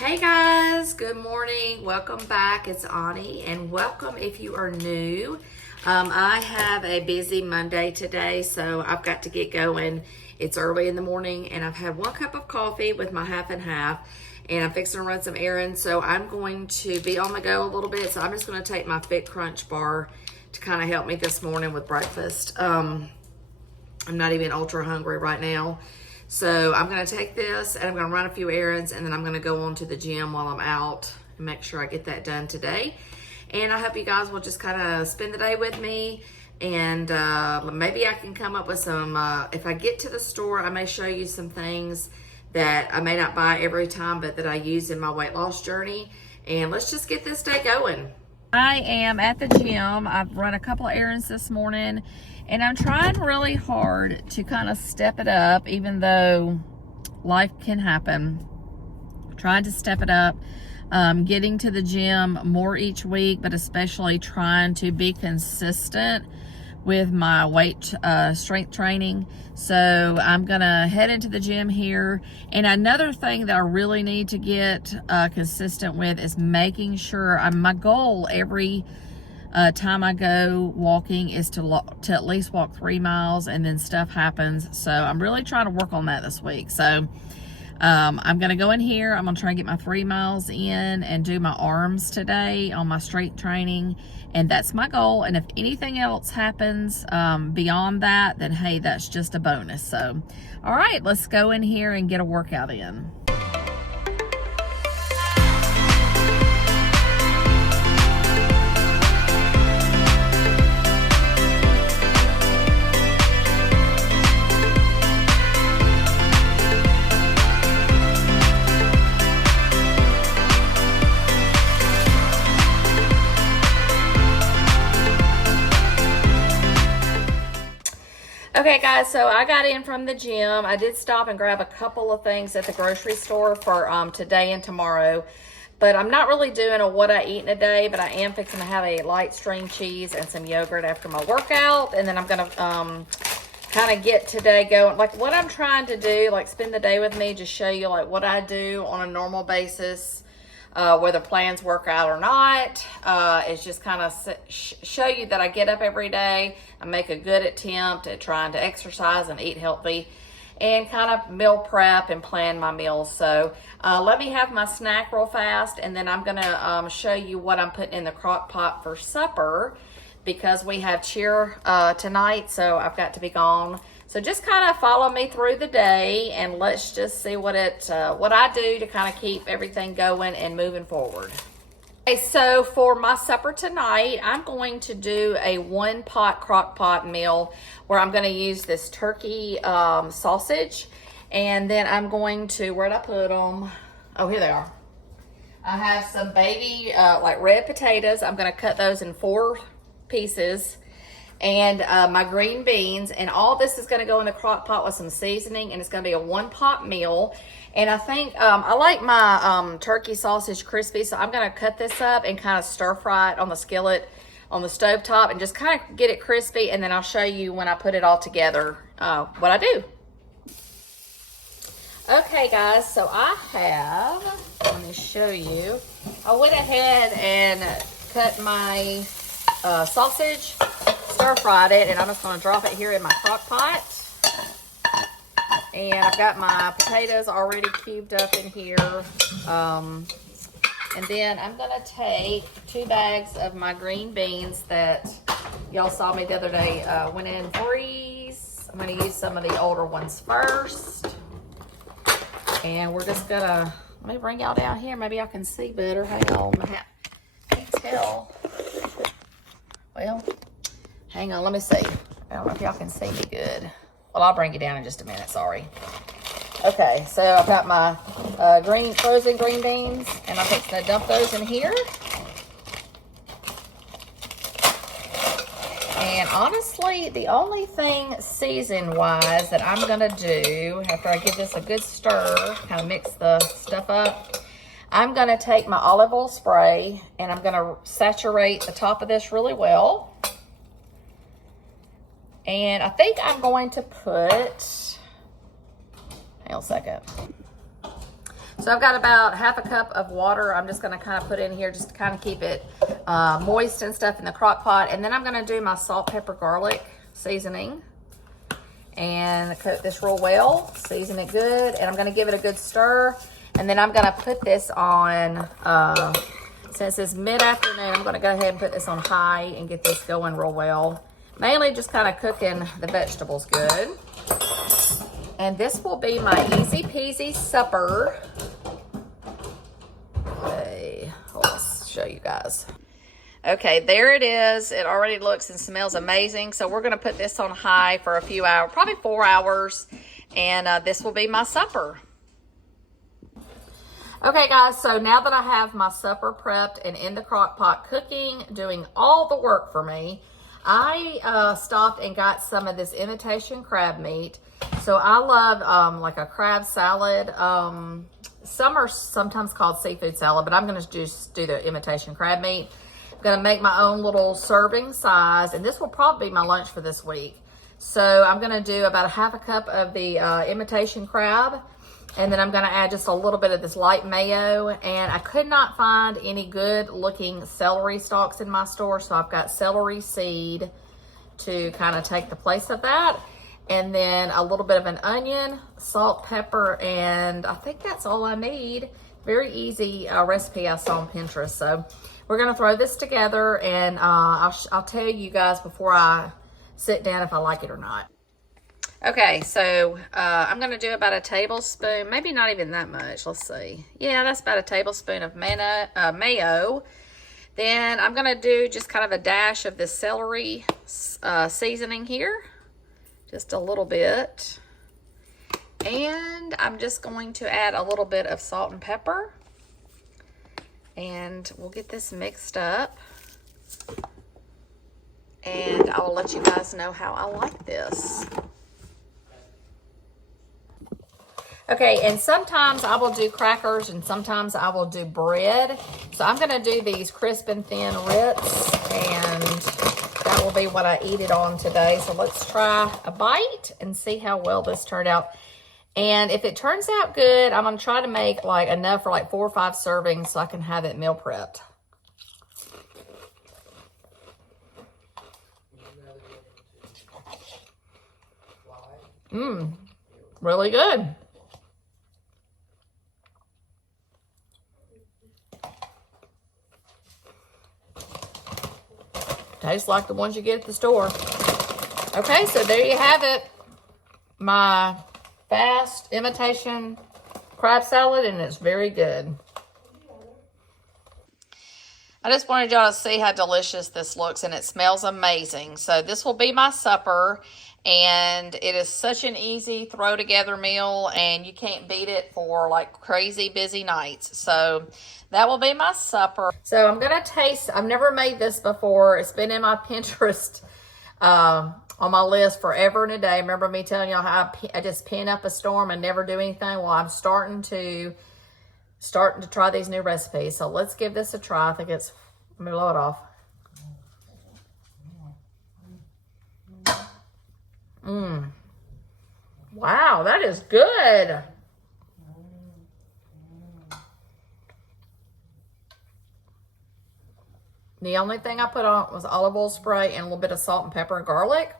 Hey guys, good morning. Welcome back. It's Ani, and welcome if you are new. I have a busy Monday today, so I've got to get going. It's early in the morning, and I've had 1 cup of coffee with my half and half, and I'm fixing to run some errands, so I'm going to be on the go a little bit. So I'm just going to take my Fit Crunch bar to kind of help me this morning with breakfast. I'm not even ultra hungry right now. So I'm going to take this and I'm going to run a few errands, and then I'm going to go on to the gym while I'm out and make sure I get that done today. And I hope you guys will just kind of spend the day with me, and maybe I can come up with some, if I get to the store, I may show you some things that I may not buy every time, but that I use in my weight loss journey. And let's just get this day going. I am at the gym. I've run a couple of errands this morning, and I'm trying really hard to kind of step it up, even though life can happen. Trying to step it up, getting to the gym more each week, but especially trying to be consistent with my weight strength training. So I'm gonna head into the gym here. And another thing that I really need to get consistent with is making sure my goal every time I go walking is to at least walk 3 miles, and then stuff happens. So I'm really trying to work on that this week. So I'm going to go in here. I'm going to try and get my 3 miles in and do my arms today on my strength training. And that's my goal. And if anything else happens beyond that, then hey, that's just a bonus. So, all right, let's go in here and get a workout in. Okay guys, so I got in from the gym. I did stop and grab a couple of things at the grocery store for today and tomorrow, but I'm not really doing a what I eat in a day, but I am fixing to have a light string cheese and some yogurt after my workout. And then I'm gonna kind of get today going, like what I'm trying to do, like spend the day with me, just show you like what I do on a normal basis, whether plans work out or not. It's just kind of show you that I get up every day. I make a good attempt at trying to exercise and eat healthy, and kind of meal prep and plan my meals. So let me have my snack real fast, and then I'm gonna show you what I'm putting in the crock pot for supper, because we have cheer tonight, so I've got to be gone. So just kind of follow me through the day, and let's just see what I do to kind of keep everything going and moving forward. Okay, so for my supper tonight, I'm going to do a 1-pot crock pot meal where I'm going to use this turkey sausage, and then I'm going to, where'd I put them? Oh, here they are. I have some baby like red potatoes. I'm going to cut those in 4 pieces. And my green beans, and all this is going to go in the crock pot with some seasoning, and it's going to be a 1-pot meal. And I think I like my turkey sausage crispy, so I'm going to cut this up and kind of stir fry it on the skillet on the stove top, and just kind of get it crispy, and then I'll show you when I put it all together what I do. Okay guys, so let me show you. I went ahead and cut my sausage, stir fried it, and I'm just going to drop it here in my crock pot. And I've got my potatoes already cubed up in here. And then I'm going to take 2 bags of my green beans that y'all saw me the other day went in freeze. I'm going to use some of the older ones first. And we're just going to, let me bring y'all down here. Maybe y'all can see better. Hang on. I can't tell. Well, hang on, let me see. I don't know if y'all can see me good. Well, I'll bring you down in just a minute, sorry. Okay, so I've got my frozen green beans, and I'm fixing to dump those in here. And honestly, the only thing season-wise that I'm gonna do after I give this a good stir, kind of mix the stuff up, I'm gonna take my olive oil spray, and I'm gonna saturate the top of this really well. And I think I'm going to put, hang on a second. So I've got about half a cup of water. I'm just gonna kind of put in here just to kind of keep it moist and stuff in the crock pot. And then I'm gonna do my salt, pepper, garlic seasoning. And coat this real well, season it good, and I'm gonna give it a good stir. And then I'm gonna put this on, since it's mid-afternoon, I'm gonna go ahead and put this on high and get this going real well. Mainly just kind of cooking the vegetables good. And this will be my easy peasy supper. Okay, let's show you guys. Okay, there it is. It already looks and smells amazing. So we're gonna put this on high for a few hours, probably 4 hours. And this will be my supper. Okay guys, so now that I have my supper prepped and in the crock pot cooking, doing all the work for me, I stopped and got some of this imitation crab meat. So I love like a crab salad. Some are sometimes called seafood salad, but I'm gonna just do the imitation crab meat. I'm gonna make my own little serving size, and this will probably be my lunch for this week. So I'm gonna do about a half a cup of the imitation crab, and then I'm gonna add just a little bit of this light mayo. And I could not find any good looking celery stalks in my store, so I've got celery seed to kind of take the place of that. And then a little bit of an onion, salt, pepper, and I think that's all I need. Very easy recipe I saw on Pinterest. So we're gonna throw this together, and I'll tell you guys before I sit down if I like it or not. Okay, so I'm gonna do about a tablespoon, maybe not even that much, let's see. Yeah, that's about a tablespoon of mayo. Then I'm gonna do just kind of a dash of this celery seasoning here. Just a little bit. And I'm just going to add a little bit of salt and pepper. And we'll get this mixed up. And I will let you guys know how I like this. Okay, and sometimes I will do crackers and sometimes I will do bread. So I'm gonna do these crisp and thin Ritz, and that will be what I eat it on today. So let's try a bite and see how well this turned out. And if it turns out good, I'm gonna try to make like enough for like 4 or 5 servings so I can have it meal prepped. Really good. Tastes like the ones you get at the store. Okay, so there you have it. My fast imitation crab salad, and it's very good. I just wanted y'all to see how delicious this looks, and it smells amazing. So this will be my supper, and it is such an easy throw together meal, and you can't beat it for like crazy busy nights. So that will be my supper. So I'm gonna taste, I've never made this before. It's been in my Pinterest on my list forever and a day. Remember me telling y'all how I just pin up a storm and never do anything? Well, I'm starting to try these new recipes. So let's give this a try. I think it's, let me blow it off. Wow, that is good. The only thing I put on was olive oil spray and a little bit of salt and pepper and garlic.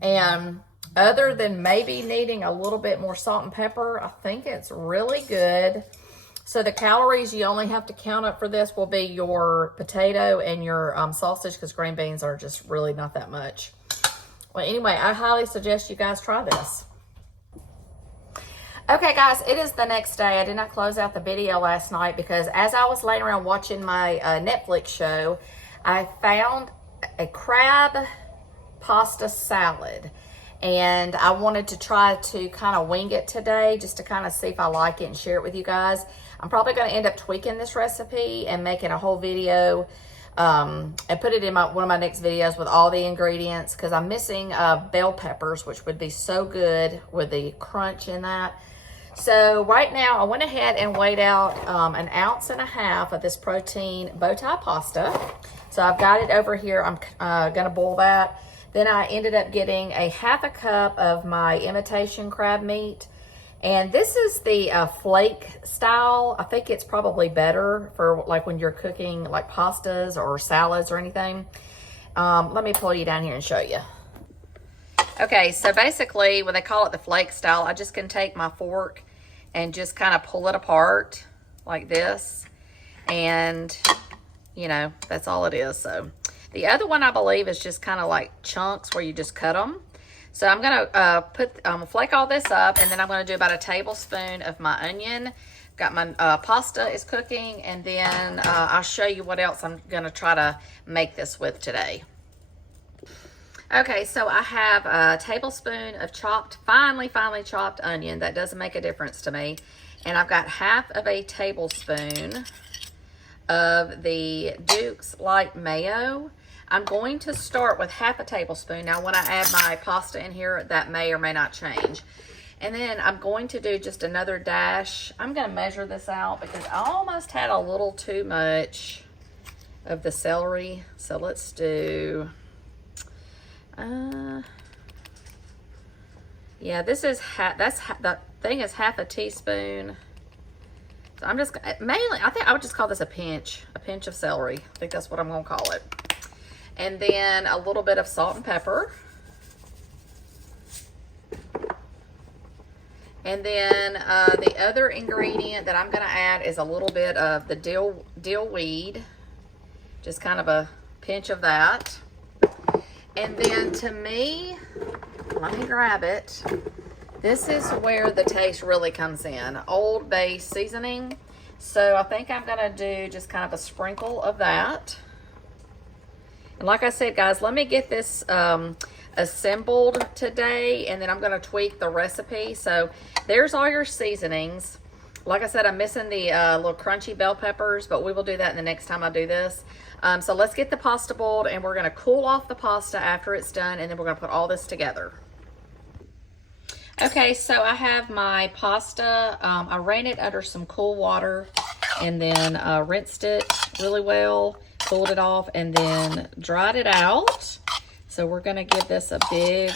And other than maybe needing a little bit more salt and pepper, I think it's really good. So the calories you only have to count up for this will be your potato and your sausage, because green beans are just really not that much. Well, anyway, I highly suggest you guys try this. Okay, guys, it is the next day. I did not close out the video last night because as I was laying around watching my Netflix show, I found a crab pasta salad. And I wanted to try to kind of wing it today just to kind of see if I like it and share it with you guys. I'm probably going to end up tweaking this recipe and making a whole video and put it in one of my next videos with all the ingredients, because I'm missing bell peppers, which would be so good with the crunch in that. So right now I went ahead and weighed out 1.5 ounces of this protein bow tie pasta. So I've got it over here. I'm going to boil that. Then I ended up getting a 1/2 cup of my imitation crab meat. And this is the flake style. I think it's probably better for like when you're cooking like pastas or salads or anything. Let me pull you down here and show you. Okay, so basically when they call it the flake style, I just can take my fork and just kind of pull it apart like this. And, you know, that's all it is. So the other one I believe is just kind of like chunks where you just cut them. So I'm gonna flake all this up, and then I'm gonna do about a tablespoon of my onion. Got my pasta is cooking, and then I'll show you what else I'm gonna try to make this with today. Okay, so I have a tablespoon of finely chopped onion. That doesn't make a difference to me. And I've got half of a tablespoon of the Duke's Light Mayo. I'm going to start with half a tablespoon. Now, when I add my pasta in here, that may or may not change. And then I'm going to do just another dash. I'm going to measure this out because I almost had a little too much of the celery. So let's do, yeah, this is, the thing is half a teaspoon. So I'm just, mainly, I think I would just call this a pinch of celery. I think that's what I'm going to call it. And then a little bit of salt and pepper. And then the other ingredient that I'm going to add is a little bit of the dill weed. Just kind of a pinch of that. And then to me, let me grab it. This is where the taste really comes in. Old Bay seasoning. So I think I'm going to do just kind of a sprinkle of that. And like I said, guys, let me get this assembled today, and then I'm going to tweak the recipe. So there's all your seasonings. Like I said, I'm missing the little crunchy bell peppers, but we will do that in the next time I do this. So let's get the pasta boiled, and we're going to cool off the pasta after it's done, and then we're going to put all this together. Okay, so I have my pasta. I ran it under some cool water and then rinsed it really well, pulled it off, and then dried it out. So we're going to give this a big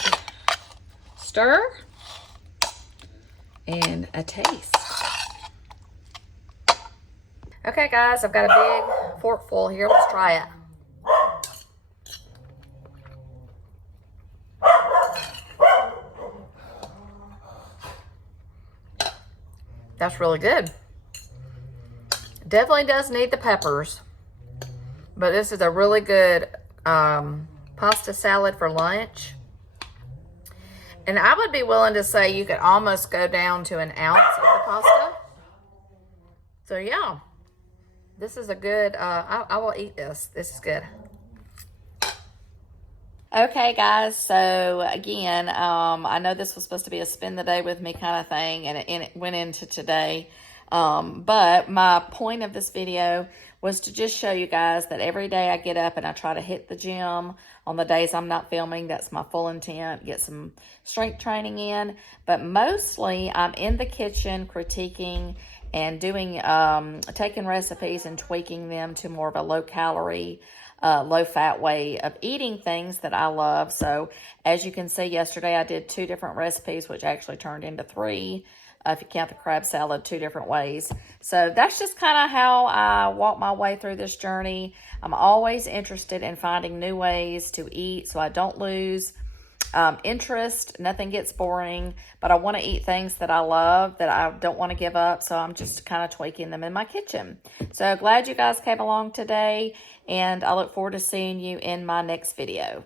stir and a taste. Okay, guys, I've got a big fork full here. Let's try it. That's really good. Definitely does need the peppers, but this is a really good pasta salad for lunch. And I would be willing to say you could almost go down to an ounce of the pasta. So yeah, this is a good, I will eat this. This is good. Okay, guys, so again, I know this was supposed to be a spend the day with me kind of thing, and it went into today. But my point of this video was to just show you guys that every day I get up and I try to hit the gym. On the days I'm not filming, that's my full intent, get some strength training in. But mostly I'm in the kitchen critiquing and doing, taking recipes and tweaking them to more of a low-calorie, low-fat way of eating things that I love. So as you can see, yesterday I did 2 different recipes, which actually turned into 3. If you count the crab salad 2 different ways. So that's just kind of how I walk my way through this journey. I'm always interested in finding new ways to eat so I don't lose interest. Nothing gets boring, but I want to eat things that I love, that I don't want to give up. So I'm just kind of tweaking them in my kitchen. So glad you guys came along today, and I look forward to seeing you in my next video.